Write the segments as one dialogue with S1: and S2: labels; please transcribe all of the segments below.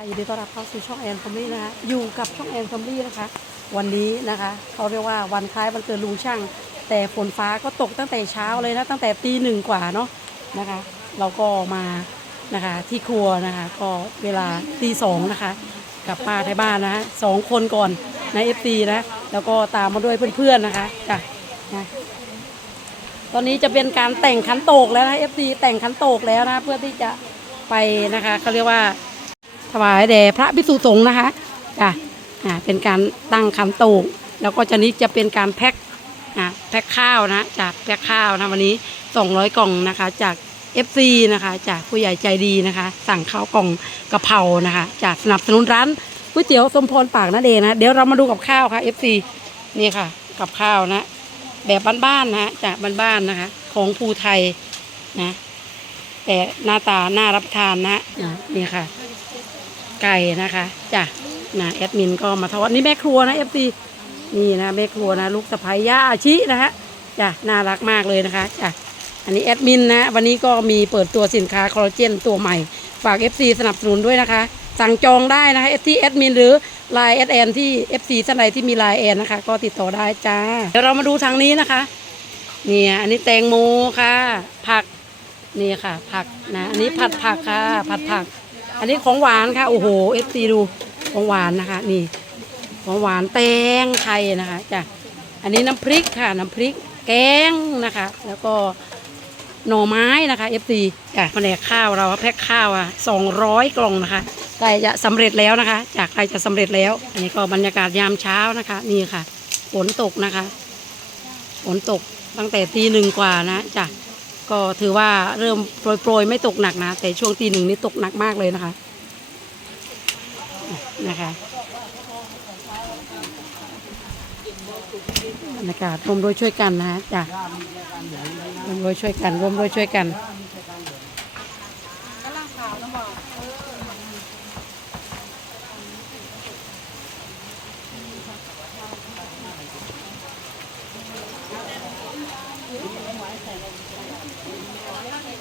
S1: ค่ะยินดีต้อนรับเข้าสู่ช่องแอนฟอมลี่นะคะอยู่กับช่องแอนฟอมลี่นะคะ วันนี้นะคะเขาเรียกว่าวันคล้ายวันเกิดลุงช่าง แต่ฝนฟ้าก็ตกตั้งแต่เช้าเลยนะตั้งแต่ตีหนึ่งกว่าเนาะนะคะ เราก็มานะคะที่ครัวนะคะก็เวลาตีสองนะคะกับป้าไทบ้านนะคะสองคนก่อนในเอฟซีนะแล้วก็ตามมาด้วยเพื่อนๆนะคะจ้ะนะตอนนี้จะเป็นการแต่งขันโตกแล้วนะเอฟซีแต่งขันโตกแล้วนะเพื่อที่จะไปนะคะเขาเรียกว่า ถวายแด่พระภิกษุสงฆ์นะคะจ้ะอ่าเป็นการตั้งขันโตกแล้วก็จะนี้จะเป็นการแพ็คอ่าแพ็คข้าวนะจากแพ็คข้าวนะวันนี้ 200 กล่องนะคะ จาก FC นะคะจากผู้ใหญ่ใจดีนะคะ สั่งข้าวกล่องกะเพรานะคะจากสนับสนุนร้านก๋วยเตี๋ยวสมพรปากนั่นเองนะ เดี๋ยวเรามาดูกับข้าวค่ะ FC นี่ค่ะ กับข้าวนะ แบบบ้านๆนะจากบ้านๆนะคะ ของภูไทยนะ แต่หน้าตาน่ารับประทานนะนี่ค่ะ ไก่นะคะจ้ะนะแอดมินก็มาทอดนี่แม่ครัวนะเอฟซีนี่นะแม่ครัวนะลูกสะพ้ายย่าอาชินะคะจ้ะน่ารักมากเลยนะคะจ้ะอันนี้แอดมินนะวันนี้ก็มีเปิดตัวสินค้าคอลลาเจนตัวใหม่ ฝาก FC สนับสนุนด้วยนะคะ สั่งจองได้นะคะที่แอดมินหรือ Line แอดแอนที่ FC ท่านใดที่มี Line แอนนะคะ ก็ติดต่อได้จ้า เดี๋ยวเรามาดูทางนี้นะคะเนี่ยอันนี้แตงโมค่ะ ผักนี่ค่ะ ผักนะอันนี้ผัดผักค่ะ ผัดผัก อันนี้ของหวานค่ะ โอ้โหเอฟซีดูของหวานนะคะ นี่ ของหวานแตงไทยนะคะจ้ะอันนี้น้ำพริกค่ะ น้ำพริกแกงนะคะ แล้วก็หน่อไม้นะคะเอฟซีจ้ะแผนกข้าวเราแพ็คข้าวอะสองร้อยกล่องนะคะใกล้จะสำเร็จแล้วนะคะ จากใกล้จะสำเร็จแล้ว อันนี้ก็บรรยากาศยามเช้านะคะ นี่ค่ะฝนตกนะคะฝนตกตั้งแต่ตีหนึ่งกว่านะจ้ะ ก็ถือว่าเริ่มโปรยๆไม่ตกหนักนะ แต่ช่วงตีหนึ่งนี่ตกหนักมากเลยนะคะนะคะบรรยากาศร่วมด้วยช่วยกันนะจ้ะร่วมด้วยช่วยกันร่วมด้วยช่วยกัน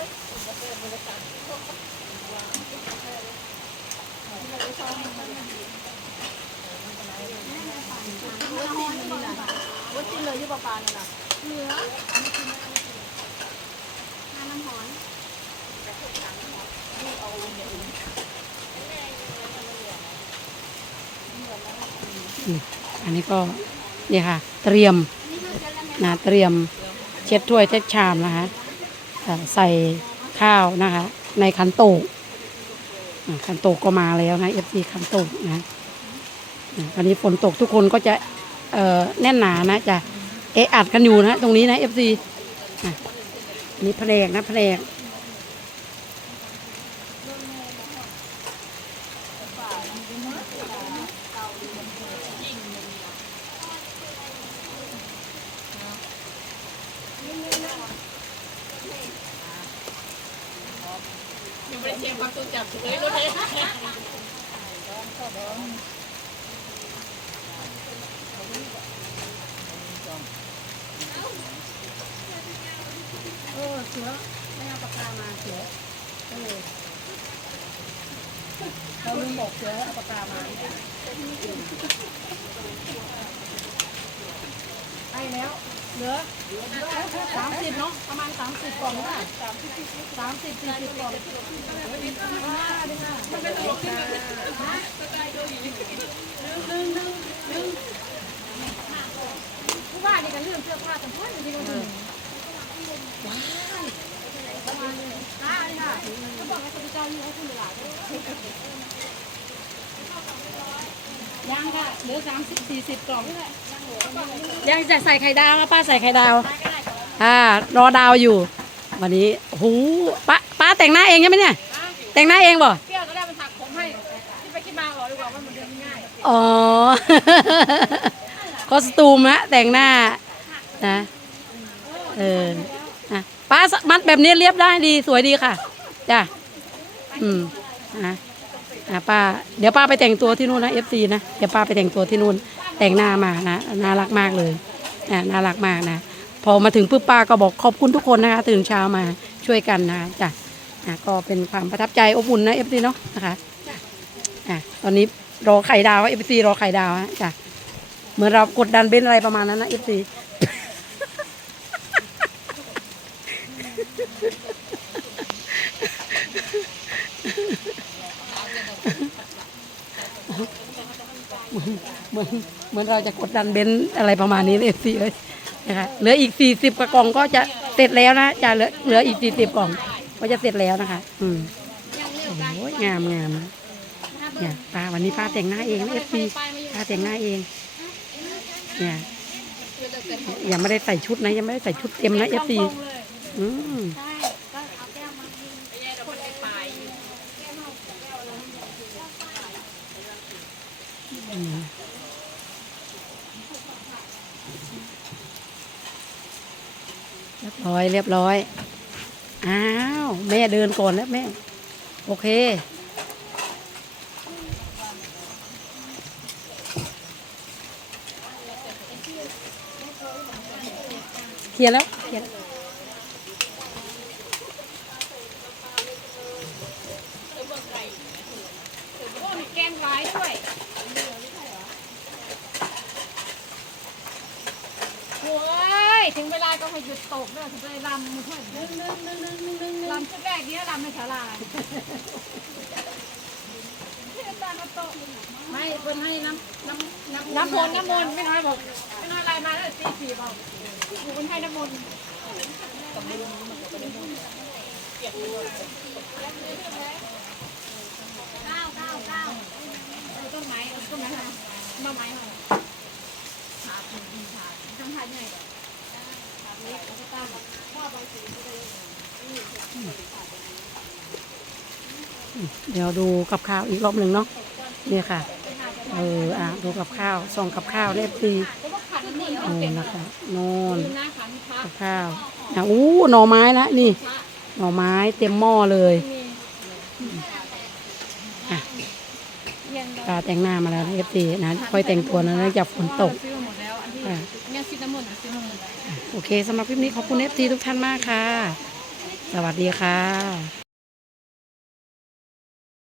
S2: วัดกินเลยที่ปลาปลาเนี่ยนะเหลือน้ำหอน
S1: อืมอันนี้ก็เนี่ยค่ะ เตรียมนะเตรียมเช็ดถ้วยเช็ดชามนะคะ ใส่ข้าวนะคะ ในขันโตกขันโตกก็มาแล้วนะเอฟซีขันโตกนะวันนี้ฝนตกทุกคนก็จะเอแน่นหนานะจะเออัดกันอยู่นะตรงนี้นะเอฟซีนี่แผนกนะแผนก เออเสือไม่เอาปากกามาเสือเออเราลืมบอกเสือเอาปากกามาไปแล้ว
S2: เหลือสามสิบเนาะประมาณสามสิบกล่องได้สามสิบสี่สิบกล่องมันเป็นตัวขึ้นผู้ว่านี่กันเรื่องเสื้อผ้าแต่เพื่อนจริงๆมันว้าวประมาณนี้อ่านี่ค่ะเขาบอกให้คุณเจ้าอยู่ให้คุณเวลาด้วย ยังค่ะเหลือสามสิบสี่สิบกล่องนี่แหละ
S1: ยังจะใส่ไข่ดาวนะป้าใส่ไข่ดาว อ่ารอดาวอยู่ วันนี้หูป้าป้าแต่งหน้าเองใช่ไหมเนี่ย แต่งหน้าเองบ่
S2: เปรี้ยวก็ได้มันถักผมให้คิดไปคิดมาบอกดีกว่าว่ามันเดินง่าย
S1: อ๋อคอสตูมนะแต่งหน้านะเอออะป้ามัดแบบนี้เรียบได้ดีสวยดีค่ะจ้ะอืมอะ อะป้าเดี๋ยวป้าไปแต่งตัวที่นู่นนะเอฟซีนะเดี๋ยวป้าไปแต่งตัวที่นู่นแต่งหน้ามานะน่ารักมากเลยอะน่ารักมากนะ พอมาถึงปุ๊บป้าก็บอกขอบคุณทุกคนนะคะ ตื่นเช้ามาช่วยกันนะจ้ะอะก็เป็นความประทับใจอบอุ่นนะเอฟซีเนาะนะคะอะตอนนี้รอไข่ดาวเอฟซีรอไข่ดาวฮะจ้ะเหมือนเรากดดันเบ้นอะไรประมาณนั้นนะเอฟซี เหมือนเหมือนเราจะกดดันเบนซ์อะไรประมาณนี้เลยสิเลยนะคะเหลืออีกสี่สิบกว่ากล่องก็จะเสร็จแล้วนะจะเหลือเหลืออีกสี่สิบกล่อง ก็จะเสร็จแล้วนะคะ อืมโอ้ยงามงามเนี่ยป้าวันนี้ป้าแต่งหน้าเองเอฟซีป้าแต่งหน้าเองเนี่ยยังไม่ได้ใส่ชุดนะยังไม่ได้ใส่ชุดเต็มนะเอฟซีอืม ร้อยเรียบร้อย อ้าว แม่เดินก่อนแล้วแม่ โอเค เขียนแล้วเขีย
S2: น เวลาก็ให้หยุดตกเด้อถึงไปรำมือเพื่อนรำชุดแรกนี้รำในศาลาไม่เพิ่นให้น้ำน้ำน้ำน้ำมนต์น้ำมนต์ไม่น้อยบอกไม่น้อยลายมาแล้วตีสี่บอกเพิ่นให้น้ำมนต์เก้าเก้าเก้าต้นไม้ต้นไม้ค่ะมาไม้ค่ะขาดขาดทำทานใหญ่ขาดตั้งพ่อบางได้
S1: เดี๋ยวดูกับข้าวอีกรอบหนึ่งเนาะเนี่ยค่ะ เอออะดูกับข้าวส่องกับข้าวเรียบตีโน่นะคะโน่นกับข้าวอะอู้หน่อไม้นะนี่ หน่อไม้เต็มหม้อเลยอะ
S2: เย็น
S1: ตาแต่งหน้ามาแล้วเอฟตีนะค่อยแต่งตัวนะเนื่องจากฝนตก
S2: อะ
S1: เคสำหรับคลิปนี้ขอบคุณเอฟตีทุกท่านมากค่ะ สวัสดีค่ะ